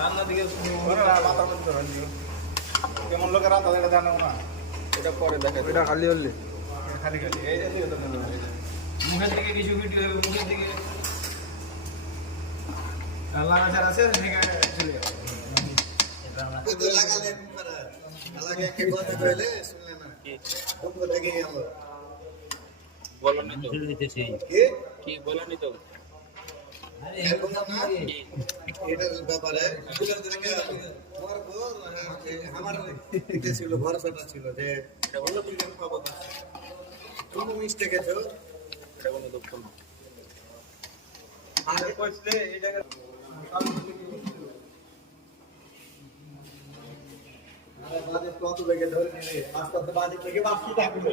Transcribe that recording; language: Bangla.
রান্না দিকে মাথা মধ্যে কেমন লোকের রান্না এটা জানো না, এটা পরে দেখা, এটা খালি হলে খালি খালি এই যে মুখের দিকে কিছু ভিডিও হবে, মুখের দিকে লাগাছাড় আছে সেখানে চলে যাবে। বলনি তো কি বলনি তো এটার ব্যাপারে আমার ছিল ভরসাটা ছিল যে অন্য বিজ্ঞান পাবো না, তুমি মিস্টেক আছো, এটা কোনো দুঃখ না। আগে কইলে এই জায়গা আরে বাজে কত বেগে ধরে নিলে আস্তে আস্তে বাজে থেকে বাকি থাকবে।